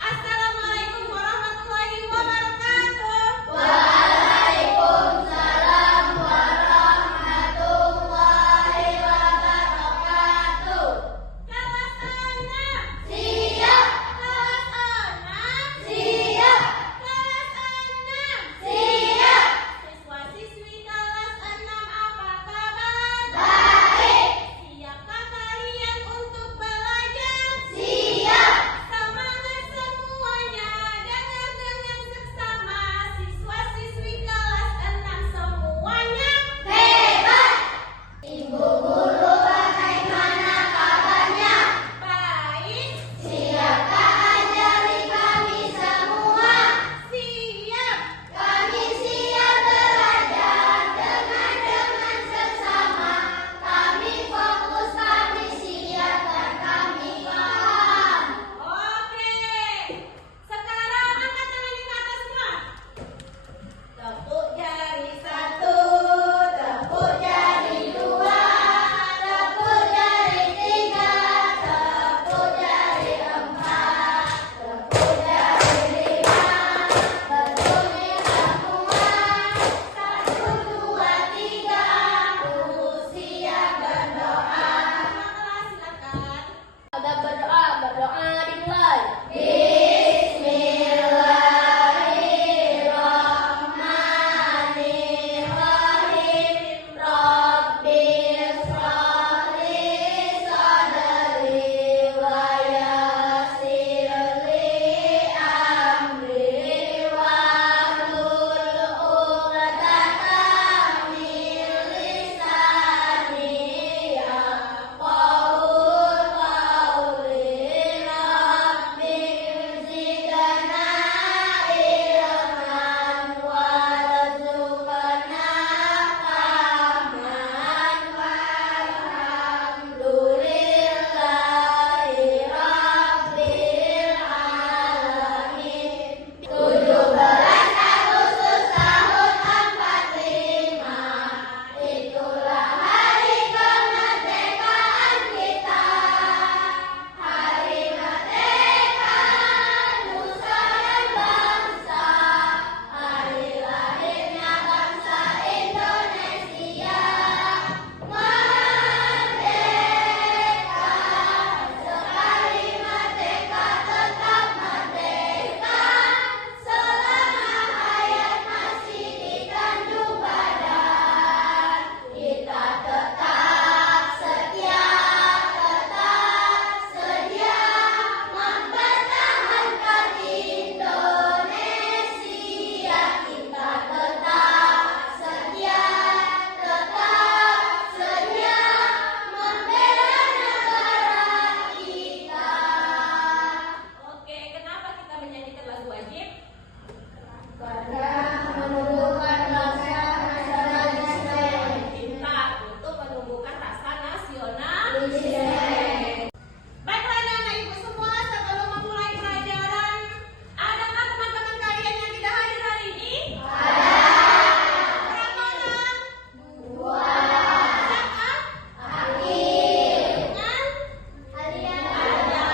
Assalamualaikum warahmatullahi wabarakatuh. Waalaikumsalam warahmatullahi wabarakatuh. Kelas 6. Siap. Kelas 6. Siap. Kelas 6. Siap. Siswa-siswi kelas 6 apa kabar? Baik. Siapkah kalian untuk belajar? Siap. Semangat semuanya, dengar seksama, siswa-siswi kelas 6 semuanya. Hebat. Ibu guru bagaimana kabarnya? Baik, Siapkah ajari kami semua? siap. Kami siap belajar dengan seksama. Kami fokus, kami siap dan kami paham. Oke, sekarang angkat tangan di atas semua. Tepuk jari 1, Tepuk jari 2, tepuk jari 3, tepuk jari 4, tepuk jari 5. Berbunyi semua. 1, 2, 3. Siap berdoa. silakan. Ada berdoa dimulai. Bismillahirrahmanirrahim. Rabbil sholli sadri wa yassir li amri wahlul 'uqdatam min lisani yafqahu qawli. Rabbi zidna ilman warzuqna fahman walhamdulillahi rabbil alamin. 17 Agustus tahun 45, itulah hari kemerdekaan kita. Hari merdeka nusa dan bangsa, hari lahirnya bangsa Indonesia. Merdeka, sekali merdeka tetap merdeka. Selama hayat masih dikandung badan, kita tetap setia mempertahankan Indonesia. Kita tetap setia membela negara kita. Oke, kenapa kita menyanyikan lagu wajib? Karena menumbuhkan rasa nasionalisme. Kita untuk menumbuhkan rasa nasional. Baiklah anak-anak ibu semua, sebelum memulai pelajaran, adakah teman-teman kalian yang tidak hadir hari ini? Berapa orang? 2. Siapa? Akil. Dengan? Hadiah. Ada.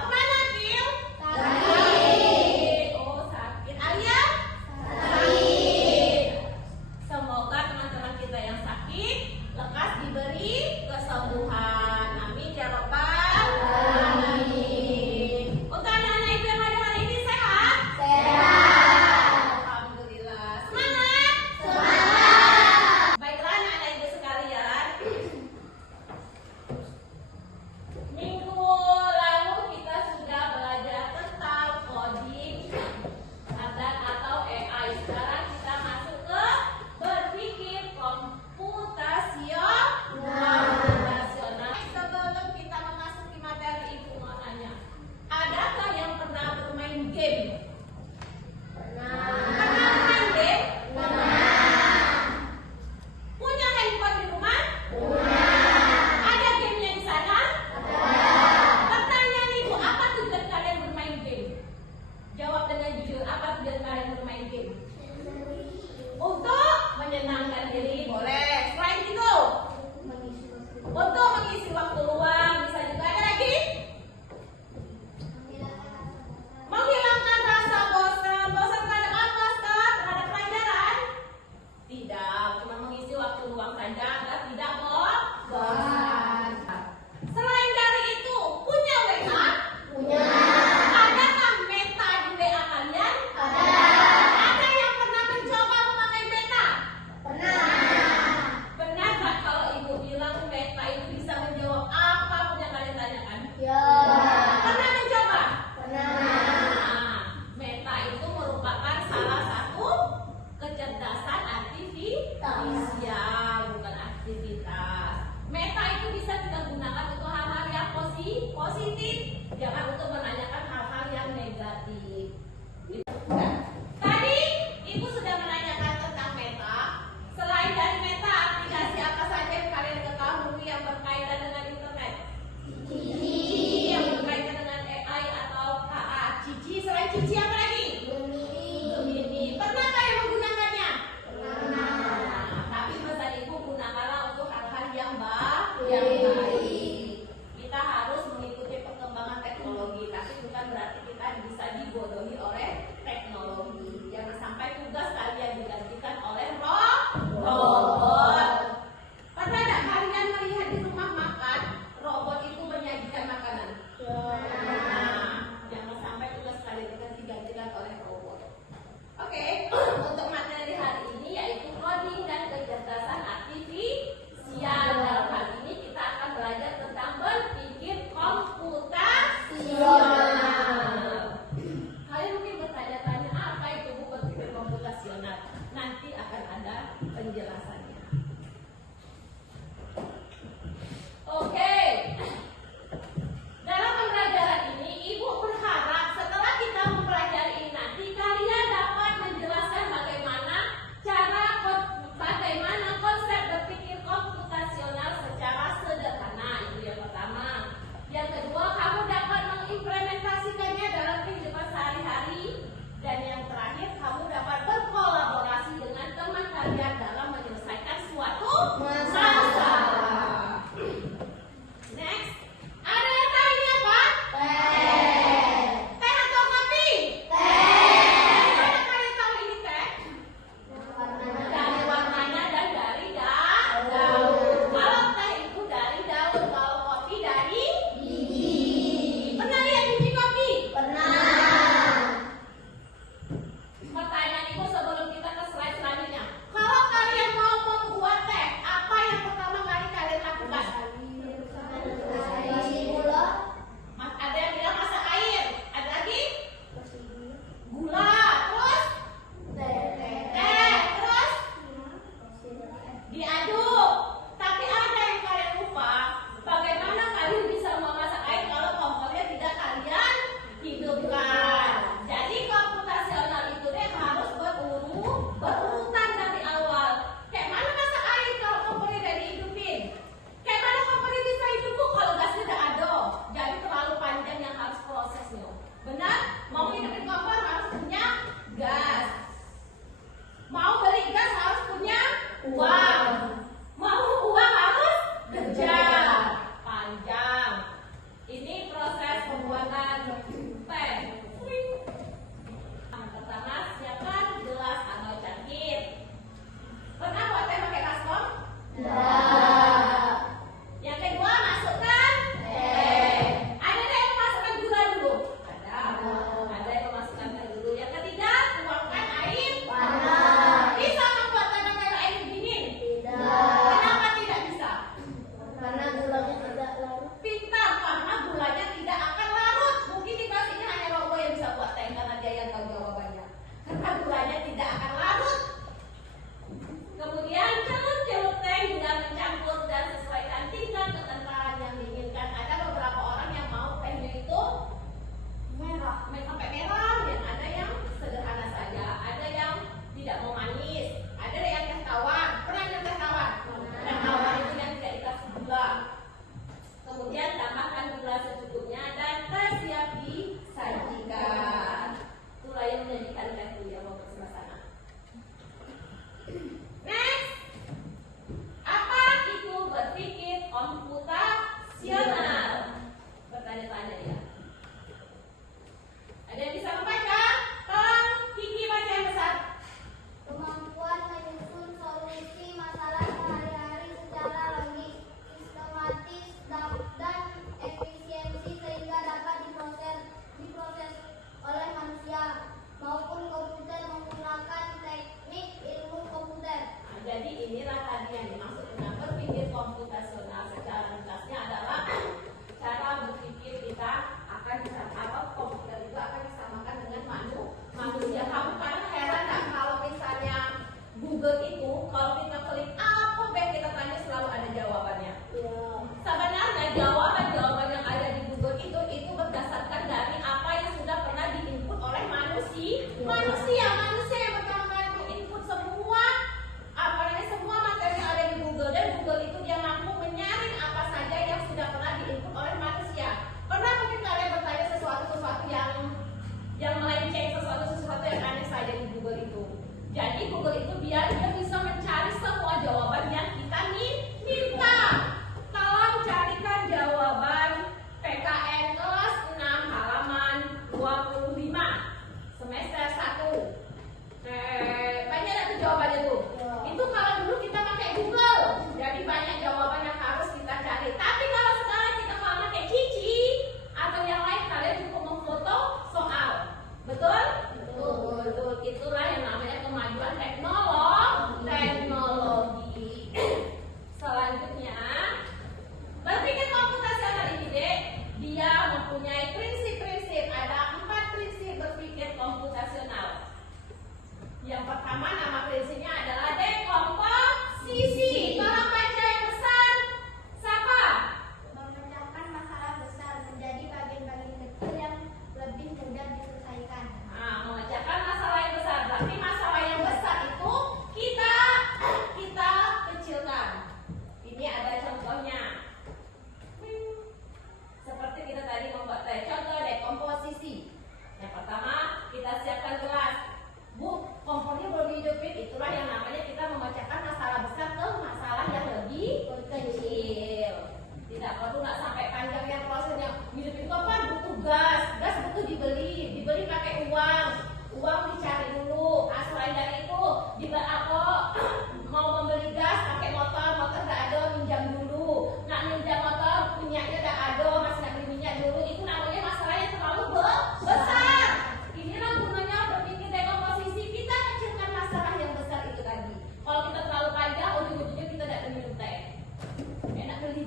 Kemana, Bil? Sakit. Oh, sakit. Alia? Sakit. Semoga teman-teman kita yang sakit lekas diberi kesembuhan. Amin ya rabbal alamin. Untuk anak-anak ibu yang ada hari ini sehat? Sehat. Alhamdulillah. Semangat. Semangat. Baiklah anak-anak ibu sekalian. Minggu lalu kita sudah belajar tentang coding cerdas atau AI. Sekarang kita masuk ke berpikir komputasional. Sebelum kita memasuki masalah. Next. Ada yang tahu ini apa? Teh. Teh atau kopi? Teh. Mana kalian tahu ini teh? Dari warnanya dan dari daun. Kalau teh itu dari daun, kalau kopi dari biji. Pernah lihat biji kopi? Pernah. Pertanyaan ibu sebelum kita ke slide selanjutnya. Kalau kalian mau membuat teh, apa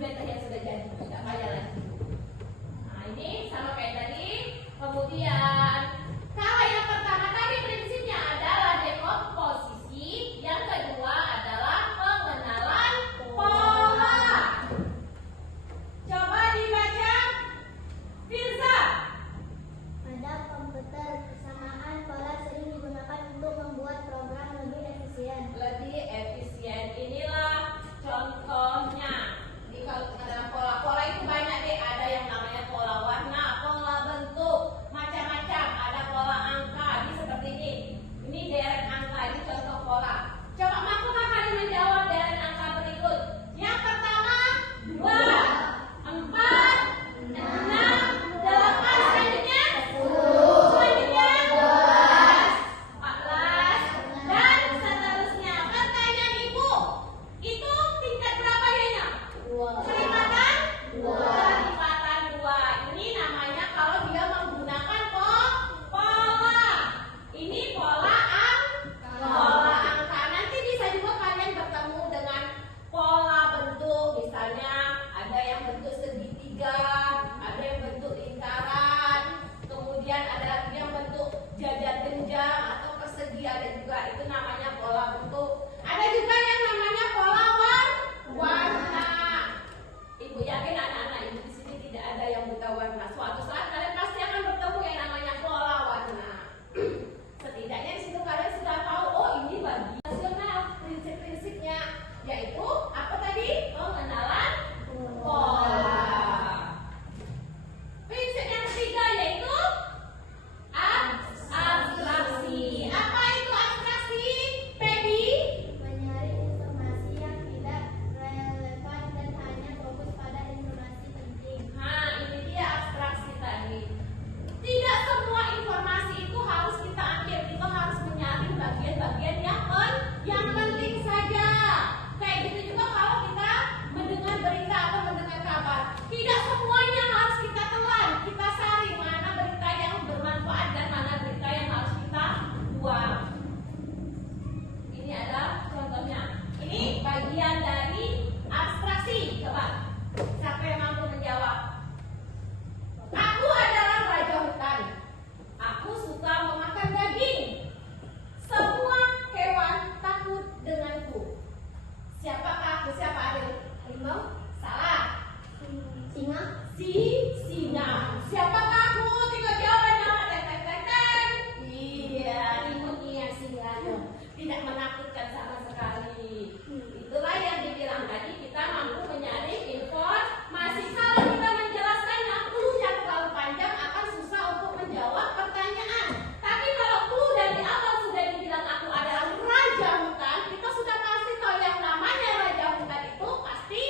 bibit yang sudah jadi, nggak payah lagi. Nah ini sama kayak tadi. Kemudian kalau yang pertama tadi prinsipnya adalah dekomposisi, yang kedua adalah pengenalan pola. Coba dibaca, Firza. Pada komputer, kesamaan pola sering digunakan untuk membuat program lebih efisien. Lebih efisien, inilah contohnya. Jadi kalau dalam pola itu banyak deh, ada yang namanya pola warna, pola bentuk, macam-macam. Ada pola angka, ini seperti ini. Ini deret angka, ini contoh pola. Coba mampukah kalian menjawab deret angka berikut? Yang pertama 2, 4, 6, 8, selanjutnya 14, dan seterusnya. Pertanyaan ibu, itu tingkat berapa ya? Kelipatan 2. Ini namanya kalau dia menggunakan pola. Ini pola angka. Nanti bisa juga kalian bertemu dengan pola bentuk. Misalnya ada yang bentuk segitiga, ada yang bentuk lingkaran, kemudian ada lagi yang bentuk jajar genjang atau persegi, ada juga. Itu namanya pola bentuk. Ada juga yang namanya pola warna. Ibu yakin anak-anak ibu di sini tidak ada yang buta warna. Suatu saat kalian pasti akan bertemu yang namanya pola warna. Setidaknya di situ kalian sudah tahu, oh ini bagi nasional prinsip-prinsipnya, yaitu apa tadi? Pengenalan pola. Prinsip yang ketiga yaitu abstraksi. Apa itu abstraksi, Peggy? Menyaring informasi yang tidak relevan dan hanya fokus pada informasi penting. Nah, ini dia abstraksi tadi. Tidak semua informasi itu harus kita ambil. Kita harus menyaring bagian-bagian yang penting saja. Kayak gitu juga kalau kita mendengar berita atau mendengar kabar. Tidak semuanya harus kita telan. Kita saring mana berita yang bermanfaat dan mana berita yang harus kita buang. Ini adalah contohnya. Ini bagian dari abstraksi. Coba, siapa yang mampu menjawab? Aku adalah raja hutan. Aku suka memakan daging. Semua hewan takut denganku. Siapakah aku? Siapa ada? Harimau? Salah. Singa. Singa. Siapakah aku? Tinggal jawabannya. Ten. Iya, ini yang singa. Tidak menakutkan sama sekali. Itulah yang dibilang tadi, kita mampu menyaring informasi. Kalau kita menjelaskannya, clue yang terlalu panjang akan susah untuk menjawab pertanyaan. Tapi kalau clue dari awal sudah dibilang aku adalah raja hutan, kita sudah pasti tahu yang namanya raja hutan itu pasti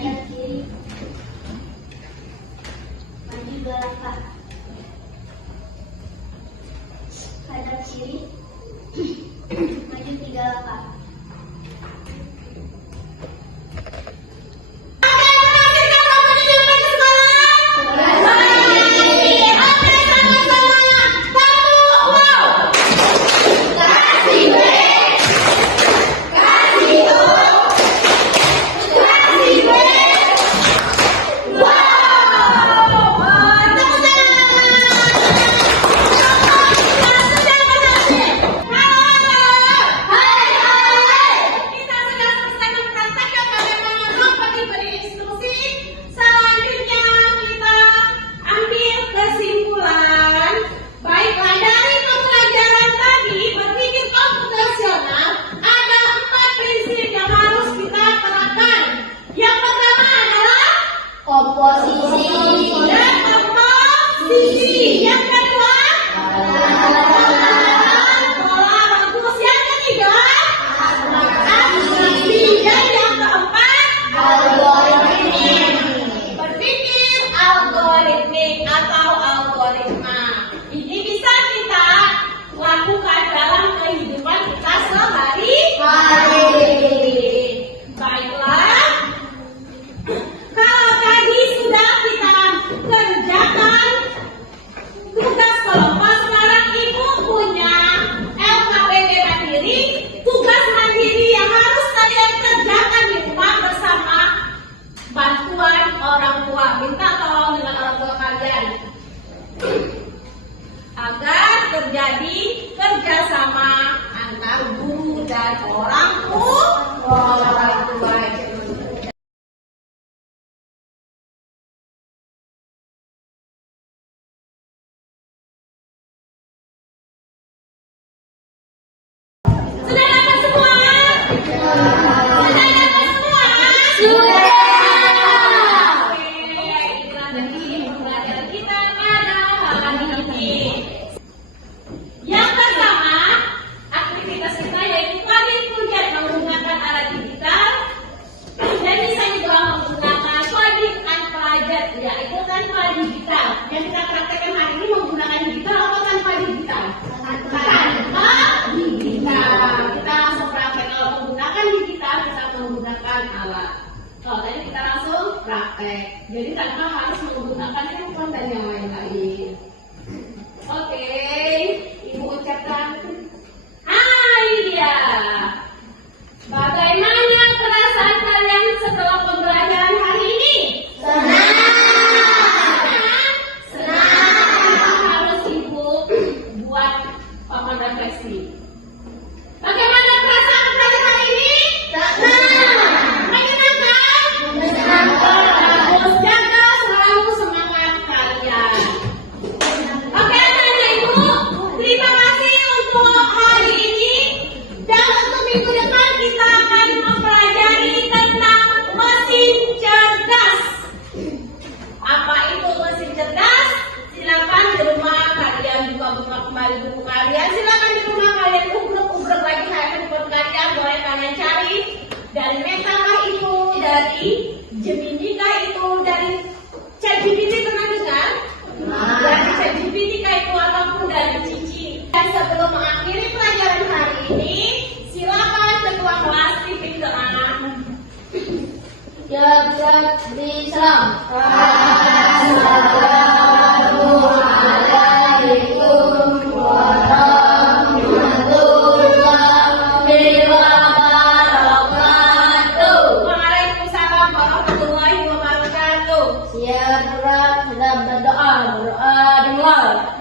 Hadap kiri. Maju 2 langkah. Hadap kiri. Maju 3 langkah. Agar terjadi kerjasama antar guru dan orang tua. Sudah dapat semua? Sudah dapat semua? Sudah. Yang pertama, aktivitas kita yaitu kalian kuliah menggunakan alat digital. Jadi saya juga menggunakan coding tanpa pelajar, yaitu tanpa digital. Yang kita praktekkan hari ini menggunakan digital atau tanpa digital? Tanpa digital. Kita langsung praktek. Kalau menggunakan digital, kita menggunakan alat. Kalau tadi kita langsung praktek. Jadi tanpa harus menggunakan handphone dan yang lain-lain. Oke, Ibu ucapkan. Ini dia. Bagaimana perasaan kalian setelah pembelajaran hari ini? Senang. Harus Ibu buat papan refleksi. Bagaimana perasaan belajar hari ini? Senang. Menyenangkan? Menyenangkan. Harus jaga selalu semangat kalian. Oke, terima kasih untuk hari ini dan untuk minggu depan kita akan mempelajari tentang mesin cerdas. Apa itu mesin cerdas? Silakan di rumah kalian juga buka kembali buku kalian. Silakan di rumah kalian ubrek lagi halaman buku kalian, boleh kalian cari dari Meta itu, dari Gemini itu, dari ChatGPT pernah dengar? Dari ChatGPT itu ataupun dari Cici. Dan sebelum mengakhiri pelajaran hari ini, silakan ketua kelas pimpin doa. Assalamualaikum warahmatullahi wabarakatuh. Waalaikumsalam warahmatullahi wabarakatuh. Siap, berdoa dimulai.